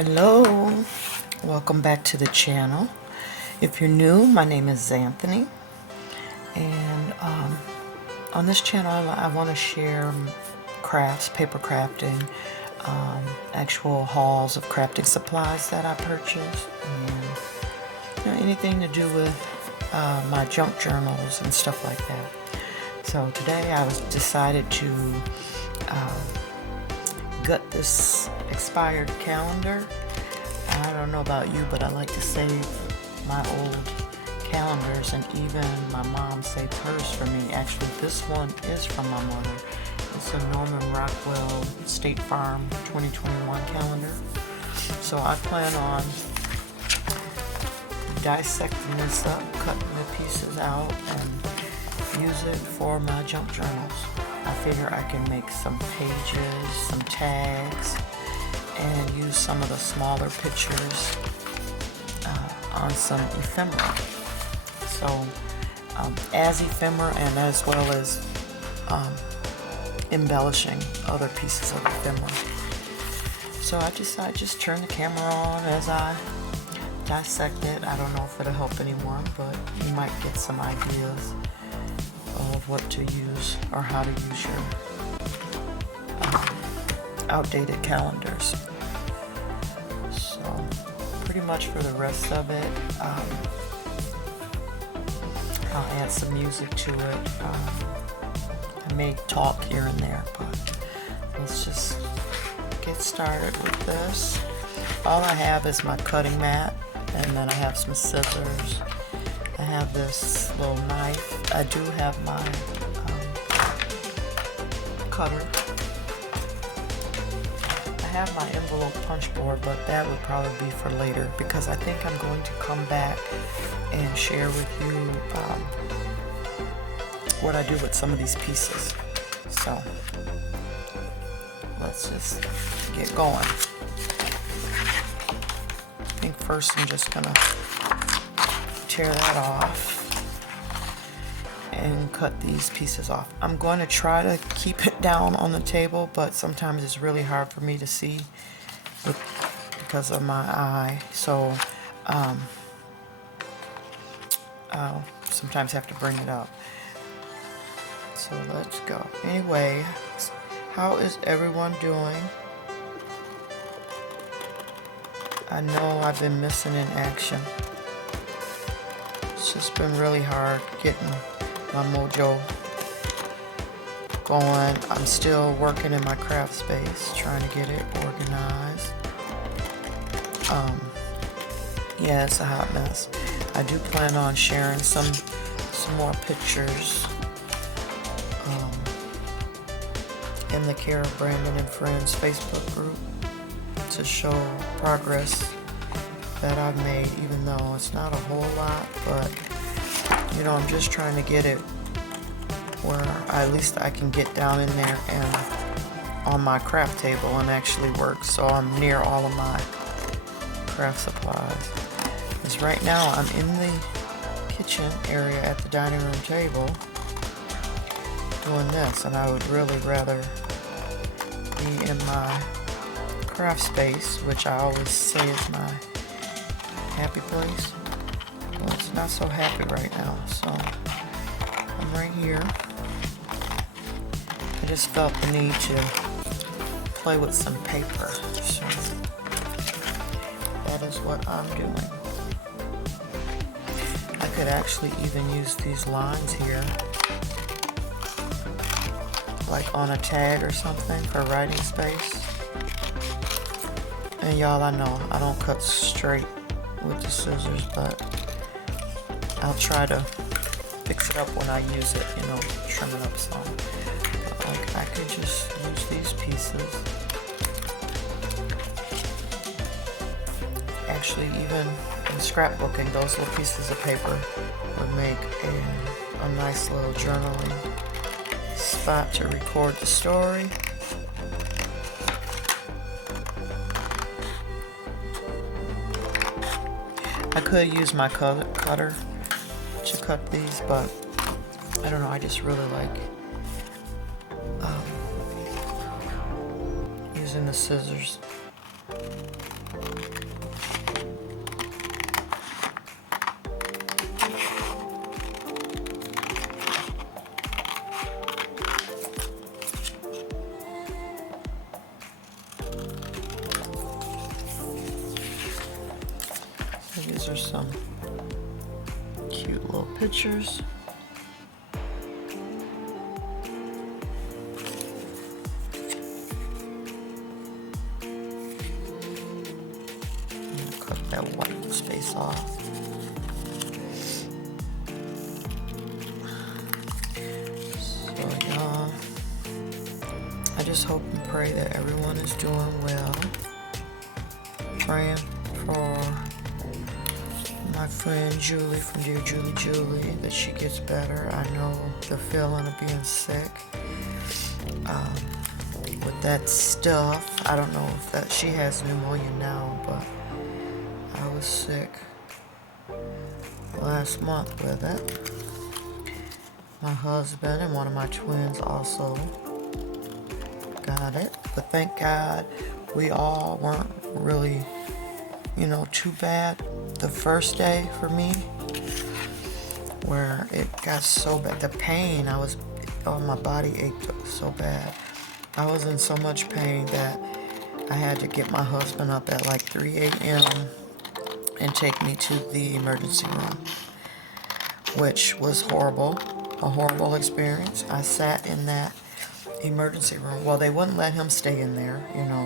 Hello, welcome back to the channel. If you're new, my name is Zanthony, and on this channel I want to share crafts, paper crafting, actual hauls of crafting supplies that I purchased, and anything to do with my junk journals and stuff like that. So today I decided to gut this expired calendar. I don't know about you, but I like to save my old calendars, and even my mom saved hers for me. Actually, this one is from my mother. It's a Norman Rockwell State Farm 2021 calendar. So I plan on dissecting this up, cutting the pieces out, and use it for my junk journals. I figure I can make some pages, some tags, and use some of the smaller pictures on some ephemera. So as ephemera, and as well as embellishing other pieces of ephemera. So I decided just turn the camera on as I dissect it. I don't know if it'll help anyone, but you might get some ideas of what to use or how to use your outdated calendars. So pretty much for the rest of it, I'll add some music to it. I may talk here and there, but let's just get started with this. All I have is my cutting mat, and then I have some scissors. I have this little knife. I do have my cutter. I have my envelope punch board, but that would probably be for later, because I think I'm going to come back and share with you what I do with some of these pieces. So let's just get going. I think first I'm just gonna tear that off and cut these pieces off. I'm going to try to keep it down on the table, but sometimes it's really hard for me to see because of my eye. So I'll sometimes have to bring it up. So let's go. Anyway, how is everyone doing? I know I've been missing in action. It's just been really hard getting my mojo going. I'm still working in my craft space, trying to get it organized. Yeah, it's a hot mess. I do plan on sharing some more pictures in the Care of Brandon and Friends Facebook group to show progress that I've made, even though it's not a whole lot, but I'm just trying to get it where at least I can get down in there and on my craft table and actually work, so I'm near all of my craft supplies. Because right now I'm in the kitchen area at the dining room table doing this, and I would really rather be in my craft space, which I always say is my happy place. Well, it's not so happy right now, so I'm right here. I just felt the need to play with some paper, so that is what I'm doing. I could actually even use these lines here, like on a tag or something for writing space. And y'all, I know I don't cut straight with the scissors, but I'll try to fix it up when I use it, trim it up some. But like, I could just use these pieces. Actually, even in scrapbooking, those little pieces of paper would make a nice little journaling spot to record the story. I could use my cutter to cut these, but I don't know, I just really like using the scissors. So these are some cute little pictures. Cut that white space off. So y'all, I just hope and pray that everyone is doing well. Praying for my friend Julie from Dear Julie, that she gets better. I know the feeling of being sick. With that stuff, I don't know if that she has pneumonia now, but I was sick last month with it. My husband and one of my twins also got it, but thank God we all weren't really, too bad. The first day for me, where it got so bad, the pain, my body ached so bad. I was in so much pain that I had to get my husband up at like 3 a.m. and take me to the emergency room, which was horrible, a horrible experience. I sat in that emergency room. Well, they wouldn't let him stay in there,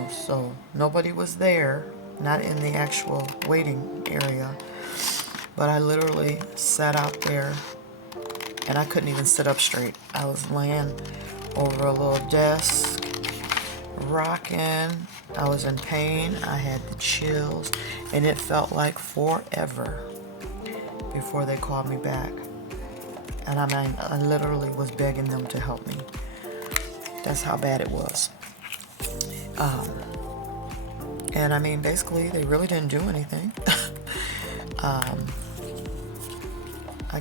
so nobody was there, not in the actual waiting area. But I literally sat out there, and I couldn't even sit up straight. I was laying over a little desk, rocking. I was in pain. I had the chills, and it felt like forever before they called me back. And I literally was begging them to help me. That's how bad it was. And basically, they really didn't do anything. I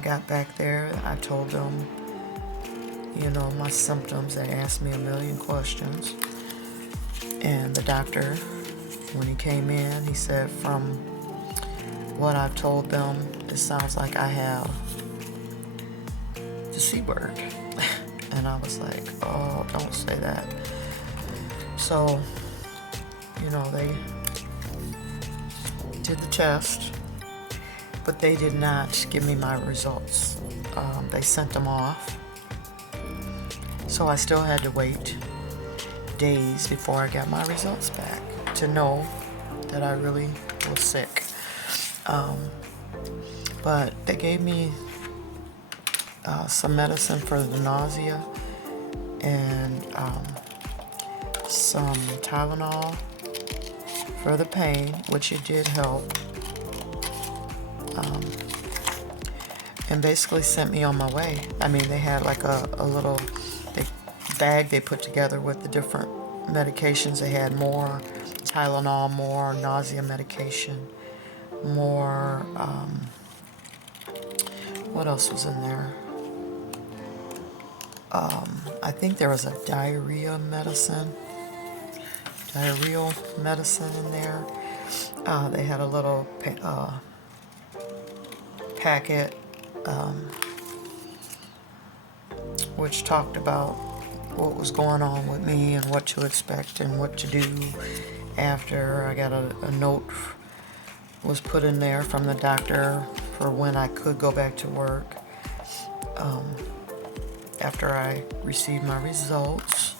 got back there. I told them, my symptoms. They asked me a million questions. And the doctor, when he came in, he said, from what I've told them, it sounds like I have the C word. And I was like, oh, don't say that. So, they did the test, but they did not give me my results. They sent them off. So I still had to wait days before I got my results back to know that I really was sick. But they gave me some medicine for the nausea and some Tylenol for the pain, which it did help. And basically sent me on my way. They had like a little bag they put together with the different medications. They had more Tylenol, more nausea medication, more, what else was in there? I think there was a diarrheal medicine in there. They had a little packet which talked about what was going on with me and what to expect and what to do after. I got a note was put in there from the doctor for when I could go back to work after I received my results.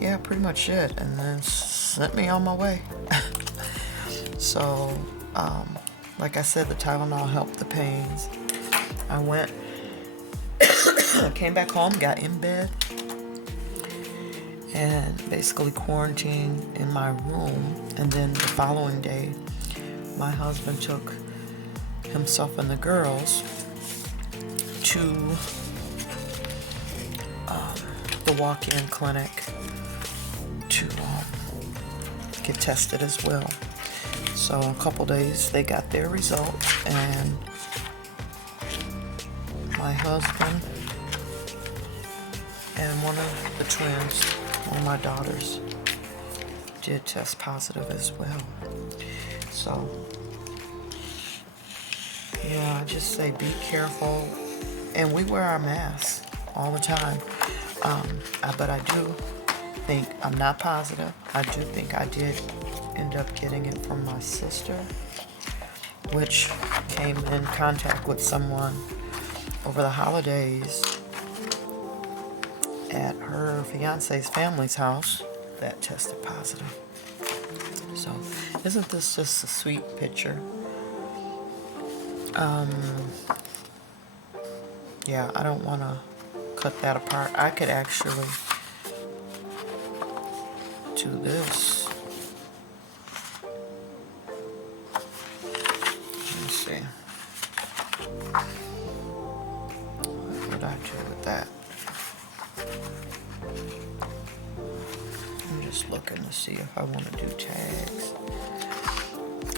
Yeah, pretty much it, and then sent me on my way. So, like I said, the Tylenol helped the pains. I went, came back home, got in bed, and basically quarantined in my room. And then the following day, my husband took himself and the girls to the walk-in clinic to get tested as well. So in a couple days they got their results, and my husband and one of the twins, one of my daughters, did test positive as well. So, yeah, I just say be careful. And we wear our masks all the time. But I do think, I'm not positive, I do think I did end up getting it from my sister, which came in contact with someone over the holidays at her fiance's family's house that tested positive. So, isn't this just a sweet picture? Yeah, I don't want to cut that apart. I could actually do this. Let me see. What would I do with that? I'm just looking to see if I want to do tags.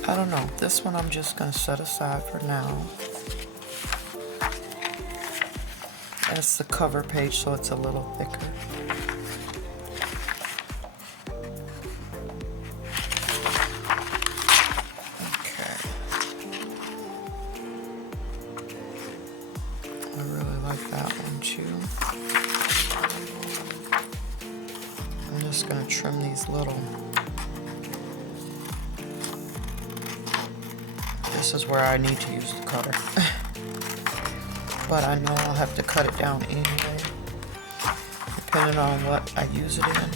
I don't know. This one I'm just going to set aside for now. And it's the cover page, so it's a little thicker. Okay. I really like that one too. I'm just going to trim these little. This is where I need to use the cutter. But I know I'll have to cut it down anyway, depending on what I use it in.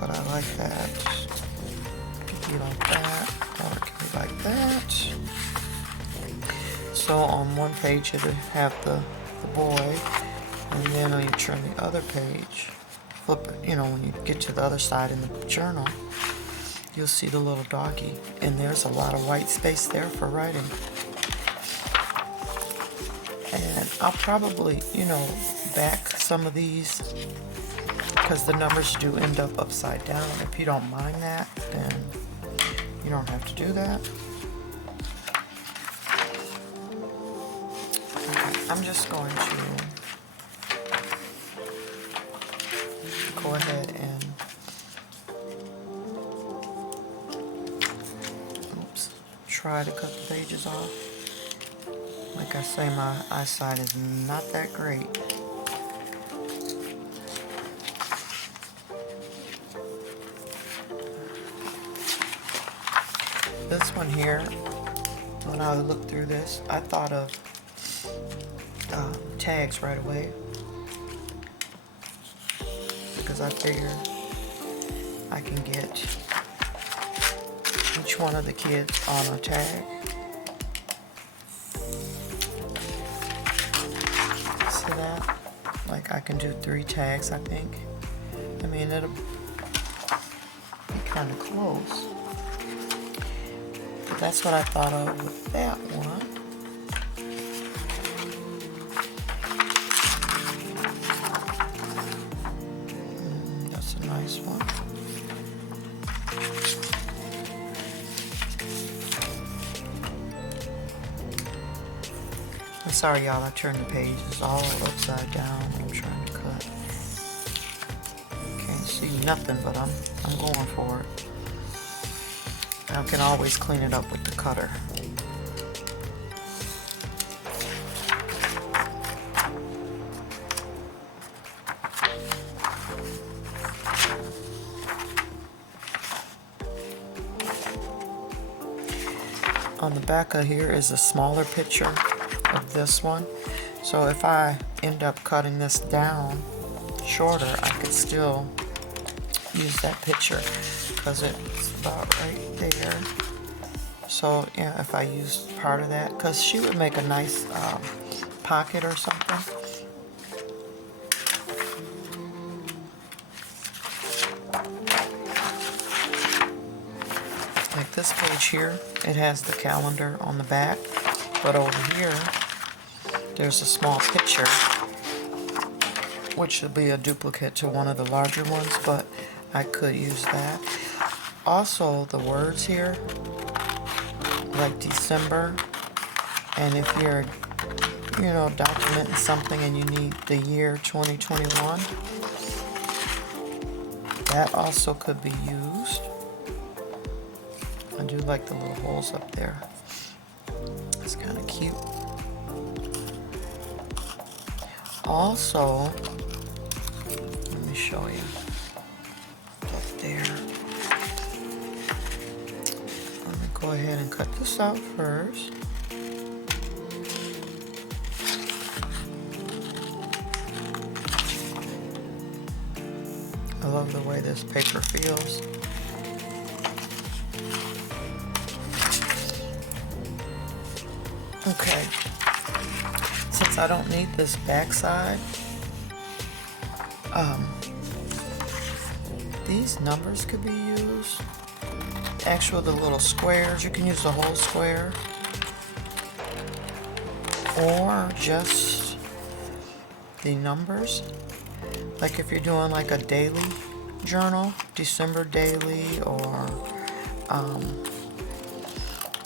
But I like that. It can be like that, or it can be like that. So on one page it'll have the boy, and then when you trim the other page, flip it, you know, when you get to the other side in the journal, you'll see the little doggy, and there's a lot of white space there for writing. And I'll probably, you know, back some of these because the numbers do end up upside down. If you don't mind that, then you don't have to do that. Okay, I'm just going to go ahead and try to cut the pages off. Like I say, my eyesight is not that great. This one here, when I looked through this, I thought of tags right away. Because I figured I can get each one of the kids on a tag. See that? Like I can do 3 tags, I think. I mean, it'll be kind of close. But that's what I thought of with that one. That's a nice one. I'm sorry, y'all, I turned the pages all upside down. I'm trying to cut. Can't see nothing, but I'm going for it. I can always clean it up with the cutter. On the back of here is a smaller picture of this one. So if I end up cutting this down shorter, I could still use that picture because it's about right there. So yeah, if I use part of that, because she would make a nice pocket or something. Like this page here, it has the calendar on the back, but over here there's a small picture, which would be a duplicate to one of the larger ones, but I could use that. Also, the words here, like December, and if you're, you know, documenting something and you need the year 2021, That also could be used. I do like the little holes up there. It's kind of cute. Also, let me show you up there. Let me go ahead and cut this out first. I love the way this paper feels. Okay, since I don't need this backside, these numbers could be used. Actually, the little squares, you can use the whole square, or just the numbers. Like if you're doing like a daily journal, December daily, or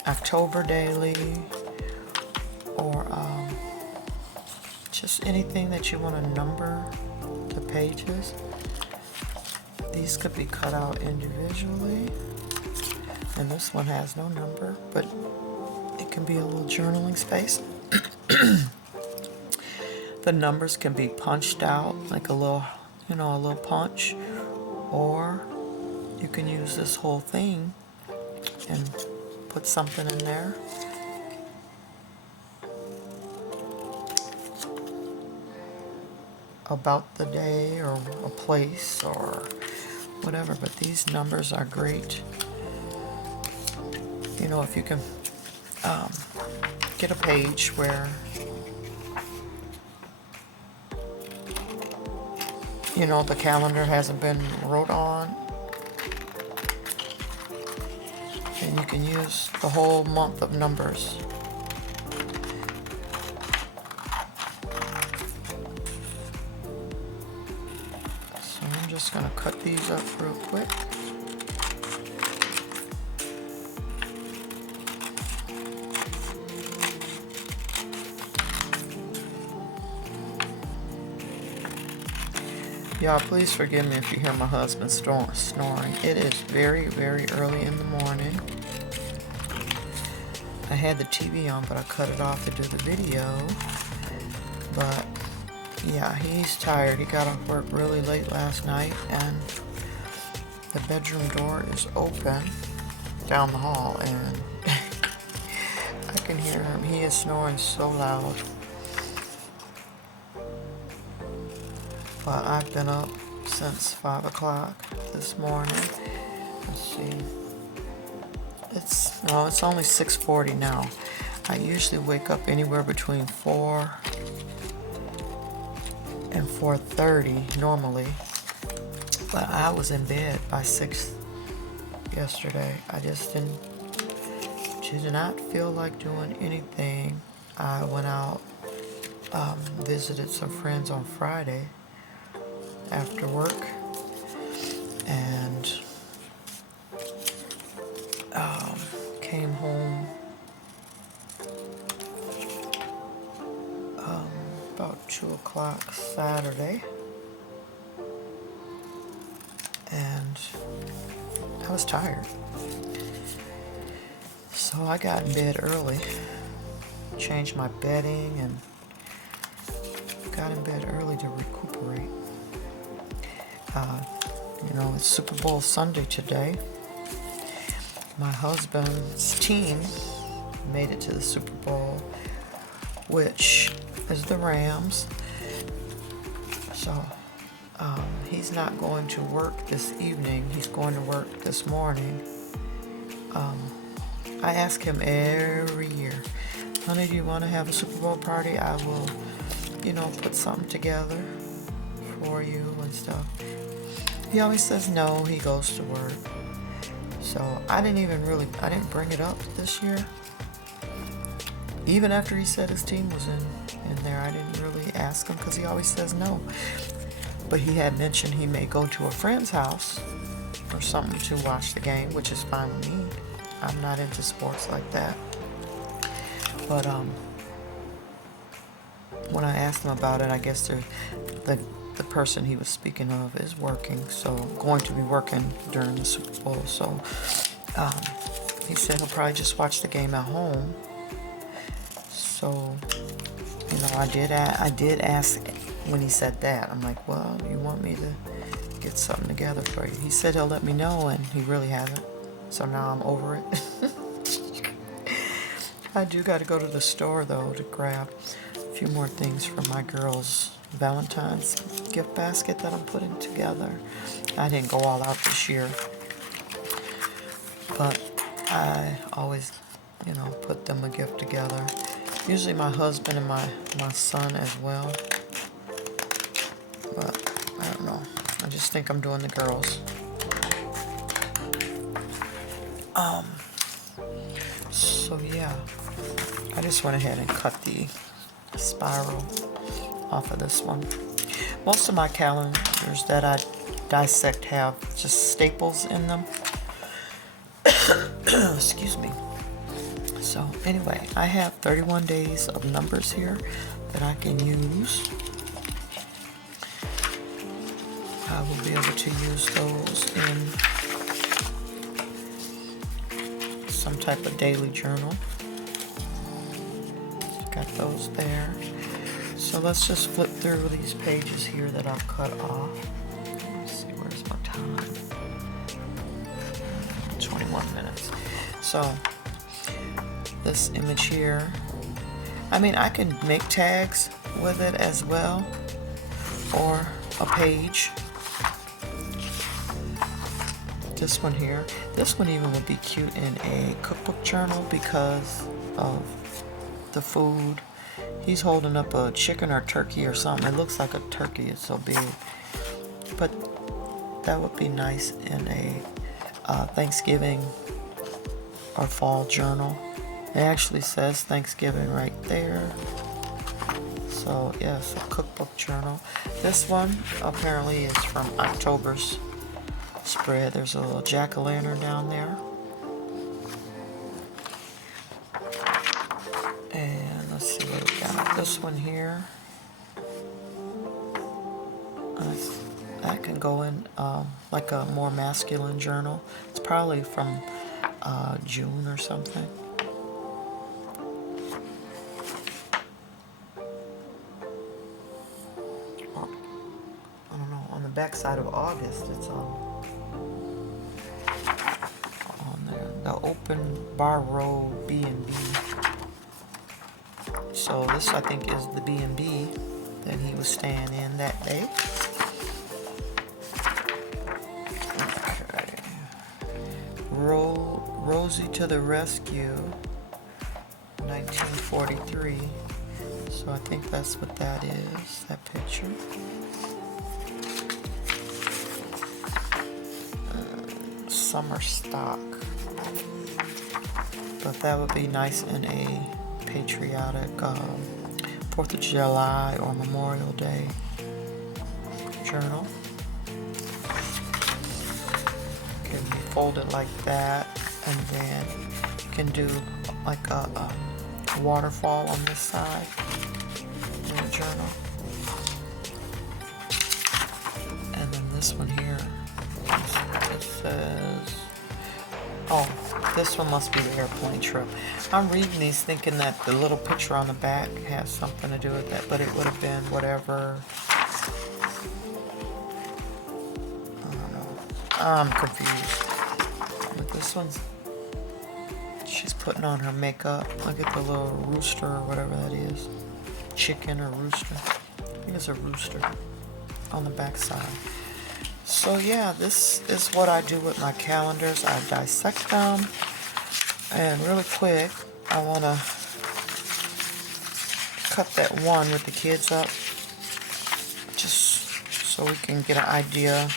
October daily, or just anything that you want to number the pages. These could be cut out individually, and this one has no number, but it can be a little journaling space. The numbers can be punched out like a little, a little punch, or you can use this whole thing and put something in there. About the day or a place or whatever, but these numbers are great. If you can get a page where the calendar hasn't been wrote on, and you can use the whole month of numbers. So I'm just going to cut these up real quick. Y'all, please forgive me if you hear my husband snoring. It is very, very early in the morning. I had the TV on, but I cut it off to do the video. But yeah, he's tired. He got off work really late last night, and the bedroom door is open down the hall, and I can hear him. He is snoring so loud. But I've been up since 5 o'clock this morning. Let's see. It's only 6:40 now. I usually wake up anywhere between 4 and 4:30 normally. But I was in bed by 6 yesterday. I just did not feel like doing anything. I went out, visited some friends on Friday after work, and came home about 2 o'clock Saturday, and I was tired, so I got in bed early, changed my bedding, and got in bed early to recuperate. It's Super Bowl Sunday today. My husband's team made it to the Super Bowl, which is the Rams. So he's not going to work this evening. He's going to work this morning. I ask him every year, honey, do you want to have a Super Bowl party? I will, put something together for you and stuff. He always says no, he goes to work. So I didn't bring it up this year. Even after he said his team was in there, I didn't really ask him because he always says no. But he had mentioned he may go to a friend's house or something to watch the game, which is fine with me. I'm not into sports like that. But when I asked him about it, I guess the the person he was speaking of is working, so going to be working during the Super Bowl. So he said he'll probably just watch the game at home. So, you know, I did ask when he said that. I'm like, well, you want me to get something together for you? He said he'll let me know, and he really hasn't. So now I'm over it. I do got to go to the store, though, to grab a few more things for my girls' Valentine's gift basket that I'm putting together. I didn't go all out this year, but I always, you know, put them a gift together. Usually my husband and my son as well. But I don't know. I just think I'm doing the girls. So yeah, I just went ahead and cut the spiral off of this one. Most of my calendars that I dissect have just staples in them. Excuse me. So anyway, I have 31 days of numbers here that I can use. I will be able to use those in some type of daily journal. Got those there. So let's just flip through these pages here that I've cut off. Let's see, where's my time? 21 minutes. So this image here, I mean, I can make tags with it as well, or a page. This one here, this one even would be cute in a cookbook journal because of the food. He's holding up a chicken or turkey or something. It looks like a turkey, it's so big. But that would be nice in a Thanksgiving or fall journal. It actually says Thanksgiving right there. So yes, a cookbook journal. This one apparently is from October's spread. There's a little jack-o'-lantern down there. And let's see what we got. This one here. That can go in like a more masculine journal. It's probably from June or something. Or, I don't know, on the back side of August it's on there. The Open Bar Road B&B. So this, I think, is the B&B that he was staying in that day. Okay. Rosie to the Rescue, 1943. So I think that's what that is, that picture. Summer stock. But that would be nice in a patriotic 4th of July or Memorial Day journal. Can be folded like that, and then you can do like a waterfall on this side in a journal. And then this one here, it says, oh, this one must be the airplane trip. I'm reading these thinking that the little picture on the back has something to do with that, but it would have been whatever. I don't know. I'm confused. But this one's, she's putting on her makeup. Look at the little rooster or whatever that is. Chicken or rooster. I think it's a rooster on the back side. So yeah, this is what I do with my calendars. I dissect them, and really quick, I want to cut that one with the kids up, just so we can get an idea.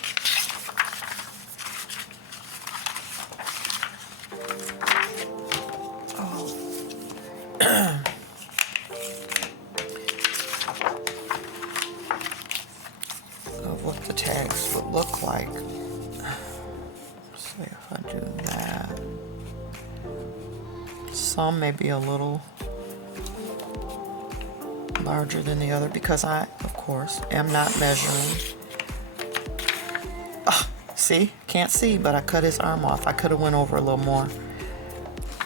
Of what the tags would look like. Let's see if I do that. Some may be a little larger than the other because I, of course, am not measuring. Oh, see? Can't see, but I cut his arm off. I could have went over a little more.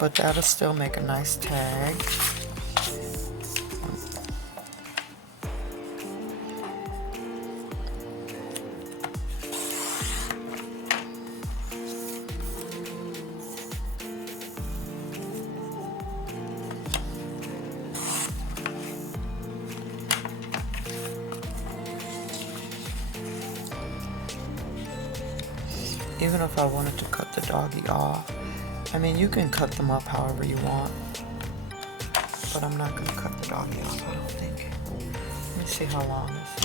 But that'll still make a nice tag. Even if I wanted to cut the doggy off, I mean, you can cut them up however you want, but I'm not going to cut the doggy off, I don't think. Let me see how long this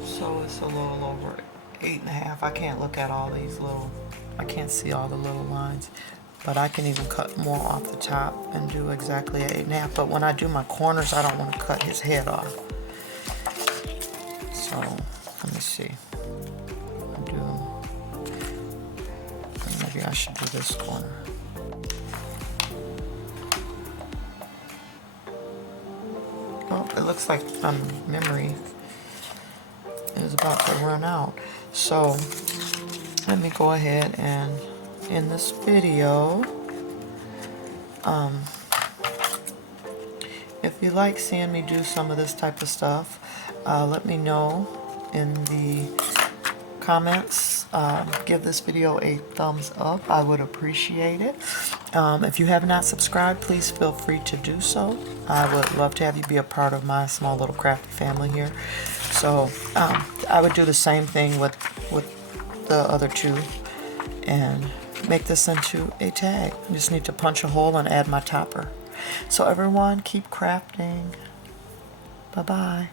is. So it's a little over 8.5. I can't look at all these little, I can't see all the little lines. But I can even cut more off the top and do exactly at 8.5. But when I do my corners, I don't want to cut his head off. So let me see. Maybe I should do this corner. Oh, it looks like memory is about to run out. So let me go ahead and in this video, if you like seeing me do some of this type of stuff, let me know in the comments. Give this video a thumbs up. I would appreciate it. If you have not subscribed, please feel free to do so. I would love to have you be a part of my small little crafty family here. So I would do the same thing with the other two and make this into a tag. I just need to punch a hole and add my topper. So everyone, keep crafting. Bye-bye.